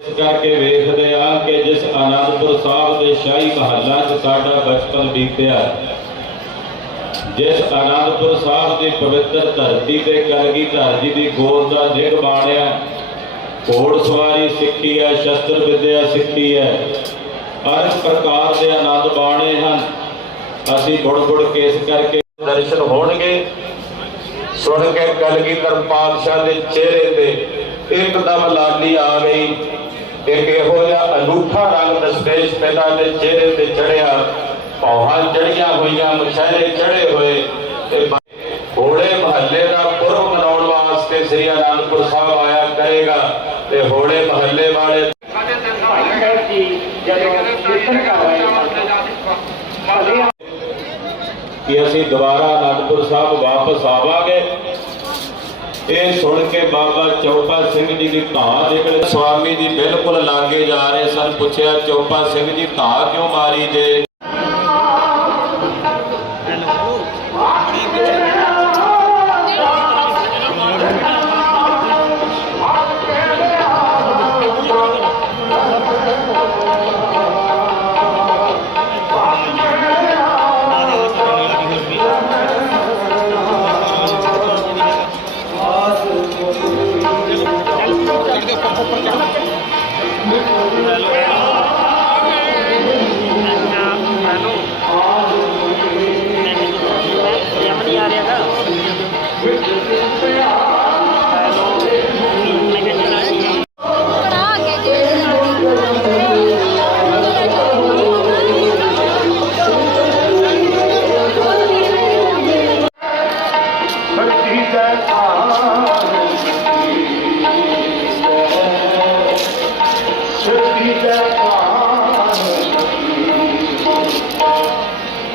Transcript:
ਇਸ ਕਰਕੇ ਵੇਖਦੇ ਆ ਕਿ ਜਿਸ ਆਨੰਦਪੁਰ ਸਾਹਿਬ ਦੇ ਸ਼ਾਹੀ ਮਹੱਲਾ 'ਚ ਸਾਡਾ ਬਚਪਨ ਬੀਤਿਆ, ਜਿਸ ਆਨੰਦਪੁਰ ਸਾਹਿਬ ਦੀ ਪਵਿੱਤਰ ਧਰਤੀ ਤੇ ਕਲਗੀਧਰ ਜੀ ਦੀ ਗੋਦ ਦਾ ਨਿਗ ਬਾਣਿਆ, ਘੋੜ ਸਵਾਰੀ ਸਿੱਖੀ ਹੈ, ਸ਼ਸਤਰ ਵਿਦਿਆ ਸਿੱਖੀ ਹੈ, ਹਰ ਪ੍ਰਕਾਰ ਦੇ ਆਨੰਦ ਬਾਣੇ ਹਨ। ਅਸੀਂ ਗੁੜ ਗੁੜ ਕੇਸ ਕਰਕੇ ਦਰਸ਼ਨ ਹੋਣਗੇ। ਸੁਣ ਕੇ ਕਲਗੀਧਰ ਪਾਤਸ਼ਾਹ ਦੇ ਚਿਹਰੇ ਤੇ ਇੱਕਦਮ ਲਾਲੀ ਆ ਗਈ। ਇੱਕ ਇਹੋ ਜਿਹਾ ਅਨੂਠਾ ਰੰਗ ਦਸਤੇਸ਼ ਪਹਿਲਾਂ ਦੇ ਚਿਹਰੇ ਤੇ ਚੜਿਆ ਪੌਹਾਂ ਚੜੀਆਂ ਹੋਈਆਂ, ਮੁਸ਼ਹਿਰੇ ਚੜੇ ਹੋਏ, ਤੇ ਬਾ- ਮਹੱਲੇ ਦਾ ਪੁਰਬ ਮਨਾਉਣ ਵਾਸਤੇ ਸ੍ਰੀ ਅਨੰਦਪੁਰ ਸਾਹਿਬ ਆਇਆ ਕਰੇਗਾ, ਤੇ ਹੋਲੇ ਮਹੱਲੇ ਵਾਲੇ ਕਿ ਅਸੀਂ ਦੁਬਾਰਾ ਅਨੰਦਪੁਰ ਸਾਹਿਬ ਵਾਪਸ ਆਵਾਂਗੇ? ਇਹ ਸੁਣ ਕੇ ਬਾਬਾ ਚੌਪਾ ਸਿੰਘ ਜੀ ਦੀ ਧਾਂ ਨਿਕਲ ਸਵਾਮੀ ਜੀ ਬਿਲਕੁਲ ਲਾਗੇ ਜਾ ਰਹੇ ਸਨ, ਪੁੱਛਿਆ, ਚੌਪਾ ਸਿੰਘ ਜੀ ਧਾਂ ਕਿਉਂ ਮਾਰੀ ਜੇ?